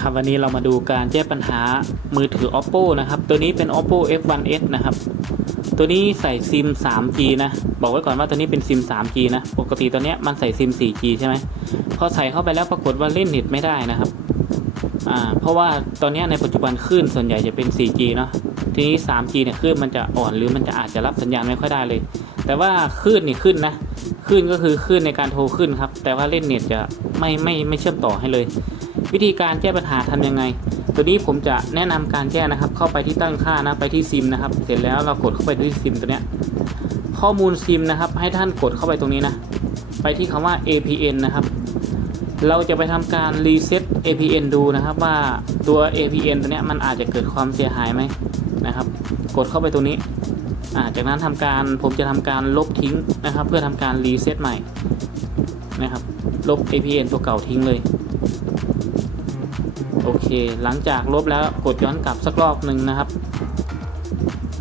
ครับวันนี้เรามาดูการแก้ปัญหามือถือ oppo นะครับ ตัวนี้เป็น oppo f1s นะครับ ตัวนี้ใส่ซิม 3g นะ บอกไว้ก่อนว่าตัวนี้เป็นซิม 3g นะ ปกติตัวเนี้ยมันใส่ซิม 4g ใช่ไหมพอใส่เข้าไปแล้วปรากฏว่าเล่นเน็ตไม่ได้นะครับ อ่า เพราะว่าตอนเนี้ยในปัจจุบันคลื่นส่วนใหญ่จะเป็น 4g เนาะ ทีนี้ 3g เนี่ยคลื่นมันจะอ่อนหรือมันจะอาจจะรับสัญญาณไม่ค่อยได้เลย แต่ว่าคลื่นนี่ขึ้นนะคลื่นก็คือคลื่นในการโทรขึ้นครับ แต่ว่าเล่นเน็ตจะไม่ไม่ไม่เชื่อมต่อให้เลย วิธีการแก้ปัญหาทำยังไง ตัวนี้ผมจะแนะนำการแก้นะครับ เข้าไปที่ตั้งค่านะไปที่ซิมนะครับ เสร็จแล้วเรากดเข้าไปที่ซิมตัวเนี้ยข้อมูลซิมนะครับ ให้ท่านกดเข้าไปตรงนี้นะ ไปที่คำว่า APN นะครับ เราจะไปทำการรีเซ็ต APN ดูนะครับว่าตัว APN ตัวเนี้ยมันอาจจะเกิดความเสียหายไหมนะครับ กดเข้าไปตรงนี้าจากนั้นทำการผมจะทำการลบทิ้งนะครับ เพื่อทำการรีเซ็ตใหม่นะครับ ลบ APN ตัวเก่าทิ้งเลย โอเค หลังจากลบแล้วกดย้อนกลับสักรอบหนึ่งนะครับ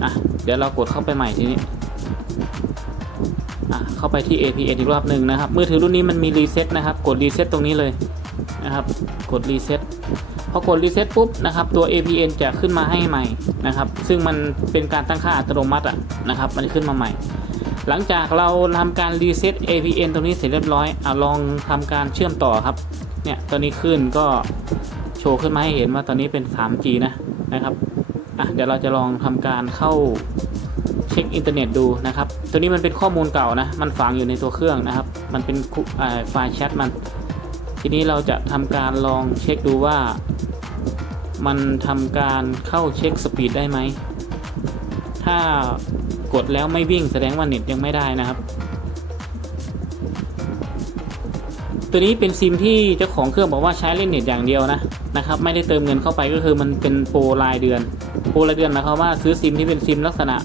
อะเดี๋ยวเรากดเข้าไปใหม่ทีนี้เข้าไปที่ APN อีกรอบหนึ่งนะครับ มือถือรุ่นนี้มันมีรีเซ็ตนะครับ กดรีเซ็ตตรงนี้เลยนะครับ กดรีเซ็ตพอกดรีเซ็ตปุ๊บนะครับ ตัว APN จะขึ้นมาให้ใหม่นะครับ ซึ่งมันเป็นการตั้งค่าอัตโนมัติอะนะครับ มันขึ้นมาใหม่ หลังจากเราทำการรีเซ็ต APN ตรงนี้เสร็จเรียบร้อยอะลองทำการเชื่อมต่อครับ เนี่ย ตอนนี้ขึ้นก็ โชว์ขึ้นมาให้เห็นว่าตอนนี้เป็น 3G นะนะครับอะเดี๋ยวเราจะลองทำการเข้าเช็คอินเทอร์เน็ตดูนะครับ ตัวนี้มันเป็นข้อมูลเก่านะ มันฝังอยู่ในตัวเครื่องนะครับ มันเป็นไฟล์แชทมัน ทีนี้เราจะทำการลองเช็คดูว่า มันทำการเข้าเช็คสปีดได้ไหม ถ้ากดแล้วไม่วิ่งแสดงว่าเน็ตยังไม่ได้นะครับ ตัวนี้เป็นซิมที่เจ้าของเครื่องบอกว่าใช้เล่นเน็ตอย่างเดียวนะนะครับไม่ได้เติมเงินเข้าไปก็คือมันเป็นโปรรายเดือนโปรรายเดือนหมายความว่าซื้อซิมที่เป็นซิมลักษณะ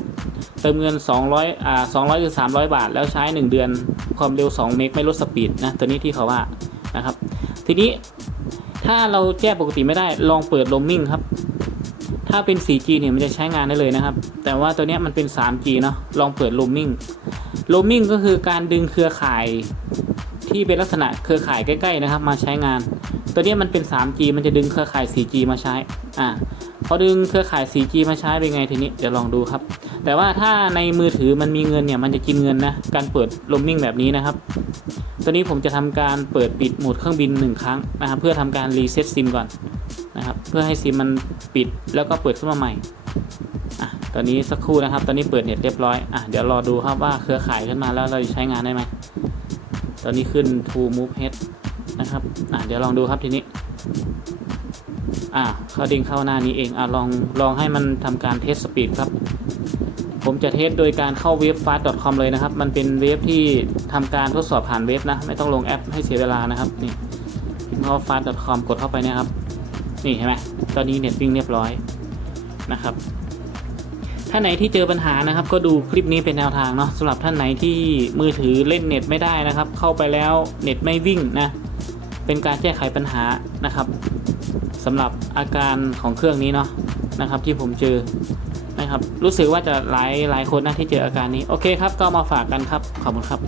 เติมเงิน 200อ่า200หรือ300 บาท แล้วใช้ 1 เดือนความเร็ว 2 เมกไม่ลดสปีดนะตัวนี้ที่เขาว่านะครับ ทีนี้ถ้าเราแก้ปกติไม่ได้ลองเปิดโรมมิ่งครับ ถ้าเป็น 4G เนี่ยมันจะใช้งานได้เลยนะครับ แต่ว่าตัวนี้มันเป็น 3G เนาะลองเปิดโรมมิ่งโรมมิ่งก็คือการดึงเครือข่าย ที่เป็นลักษณะเครือข่ายใกล้ๆนะครับ มาใช้งาน ตัวนี้มันเป็น 3G มันจะดึงเครือข่าย 4G มาใช้อ่าพอดึงเครือข่าย 4G มาใช้เป็นไงทีนี้เดี๋ยวลองดูครับ แต่ว่าถ้าในมือถือมันมีเงินเนี่ยมันจะกินเงินนะการเปิดโรมมิ่งแบบนี้นะครับ ตัวนี้ผมจะทำการเปิดปิดโหมดเครื่องบินหนึ่งครั้งนะครับเพื่อทำการรีเซ็ตซิมก่อนนะครับเพื่อให้ซิมมันปิดแล้วก็เปิดขึ้นมาใหม่อะตอนนี้สักครู่นะครับ ตอนนี้เปิดเน็ตเรียบร้อยอะเดี๋ยวรอดูครับว่าเครือข่ายขึ้นมาแล้วเราจะใช้งานได้ไหม ตอนนี้ขึ้น to move head นะครับ อะเดี๋ยวลองดูครับทีนี้ อะเขาดิ่งเข้าหน้านี้เอง อะลองลองให้มันทำการเทสสปีดครับ ผมจะเทสโดยการเข้าเว็บ fast.com เลยนะครับ มันเป็นเว็บที่ทำการทดสอบผ่านเว็บนะ ไม่ต้องลงแอปให้เสียเวลานะครับ นี่พิมพ์เข้า fast.com กดเข้าไปนี่ยครับ นี่เห็นไหมตอนนี้เน็ตวิ่งเรียบร้อยนะครับ ท่านไหนที่เจอปัญหานะครับ ก็ดูคลิปนี้เป็นแนวทางเนาะสำหรับท่านไหนที่มือถือเล่นเน็ตไม่ได้นะครับ เข้าไปแล้วเน็ตไม่วิ่งนะเป็นการแก้ไขปัญหานะครับสำหรับอาการของเครื่องนี้เนาะนะครับที่ผมเจอนะครับรู้สึกว่าจะหลายหลายคนนะที่เจออาการนี้โอเคครับก็มาฝากกันครับขอบคุณครับ